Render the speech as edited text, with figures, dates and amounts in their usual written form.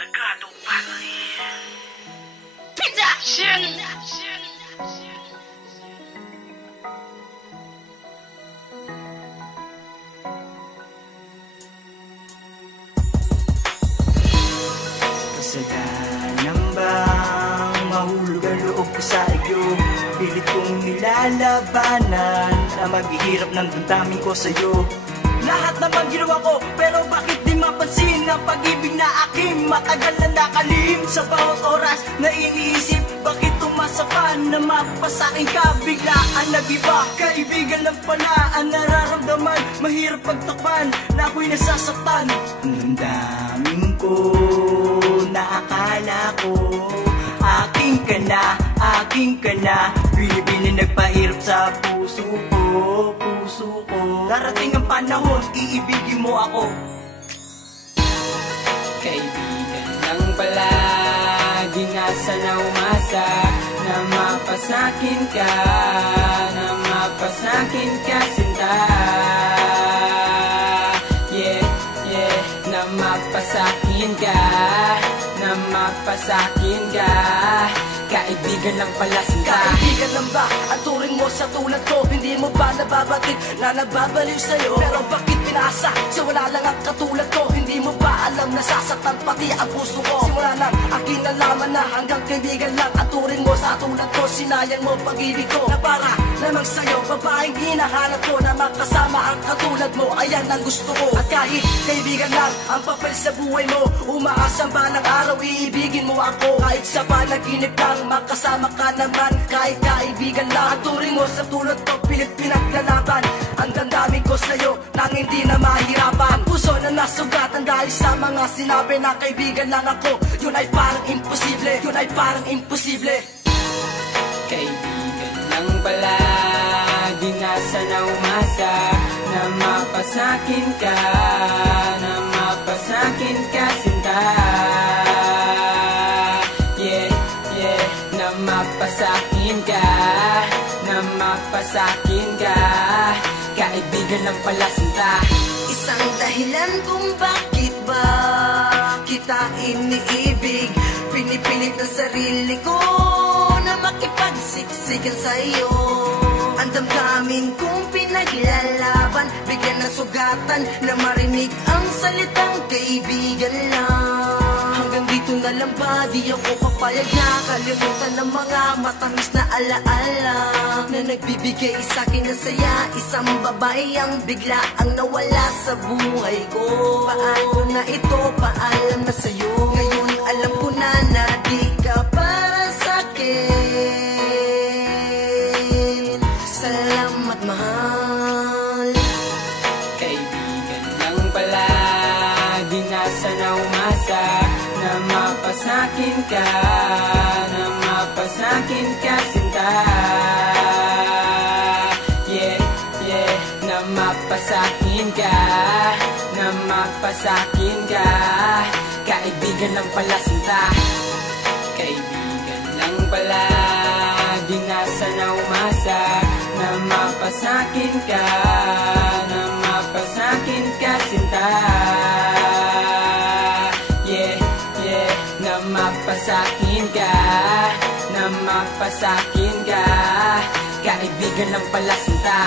Delgado Family Production. Kasalanan bang mahulog ang loob ko sa iyo? Pilit kong nilalabanan na maghihirap ng damdamin ko sa'yo. Lahat naman ginawa ko, pero bakit di mapansin ang pag-ibig na aking matagal na nakalim? Sa bawat oras na iniisip, bakit tumasa pa na mapasakin ka? Biglaan nag-iba, kaibigan lang pala ang nararamdaman. Mahirap pagtakpan na ako'y nasasaktan. Ang damdamin ko na akala ko aking ka na, binibini nagpahirap sa puso ko. Darating ang panahon, iibigin mo ako. Kaibigan lang pala, di na sana umasa na mapasakin ka, na mapasakin ka sinta. Na mapasakin ka, na mapasakin ka. Kaibigan lang pala sinta. Kaibigan lang ba ang turing mo sa tulad ko? Hindi mo ba nababatid na nagbabaliw sa'yo? Pero bakit pinasa sa wala lang ang katulad ko? Hindi mo ba alam na sasaktan pati ang puso ko? Simula lang aking nalaman na hanggang kaibigan lang ang turing mo sa tulad ko. Sinayang mo pag-ibig ko na para lamang sa'yo. Babaeng hinahanap ko na makasama ang katulad mo. Ayan ang gusto ko. At kahit kaibigan lang ang papel sa buhay mo, umaasang ba ng araw iibigin mo ako? Kahit sa panaginip lang makasama ka naman. Kahit kaibigan lang ang turing mo sa tulad ko, pilit pinaglalaban ang damdamin ko sa'yo nang hindi na mahirapan. Ang puso na nasugatan dahil sa mga sinabi na kaibigan lang ako. Yun ay parang imposible, yun ay parang imposible. Kaibigan lang pala, di na sana umasa na mapasakin ka, na mapasakin ka sinta. Na mapasakin ka, na mapasakin ka. Kaibigan lang pala sinta. Isang dahilan kung bakit ba kita iniibig, pinipilit ng sarili ko na makipagsiksikan sa'yo. Ang damdamin kong pinaglalaban, bigyan ng sugatan na marinig ang salitang kaibigan lang. Hanggang dito na lang ba, di ako papayag na kalimutan ng mga matamis na alaala na nagbibigay sa'kin ng saya. Isang babae ang bigla ang nawala sa buhay ko. Paano na ito, paalam na sa'yo. Ngayon alam ko na na di ka para sa'kin. Salamat mahal. Kaibigan lang pala, di na sana umasa na mapasakin ka, na mapasakin ka sinta. Na mapasakin ka, na mapasakin ka. Kaibigan lang pala sinta. Kaibigan lang pala, di na sana umasa na mapasakin ka, na mapasakin ka sinta. Na mapasakin ka, na mapasakin ka. Kaibigan lang pala sinta.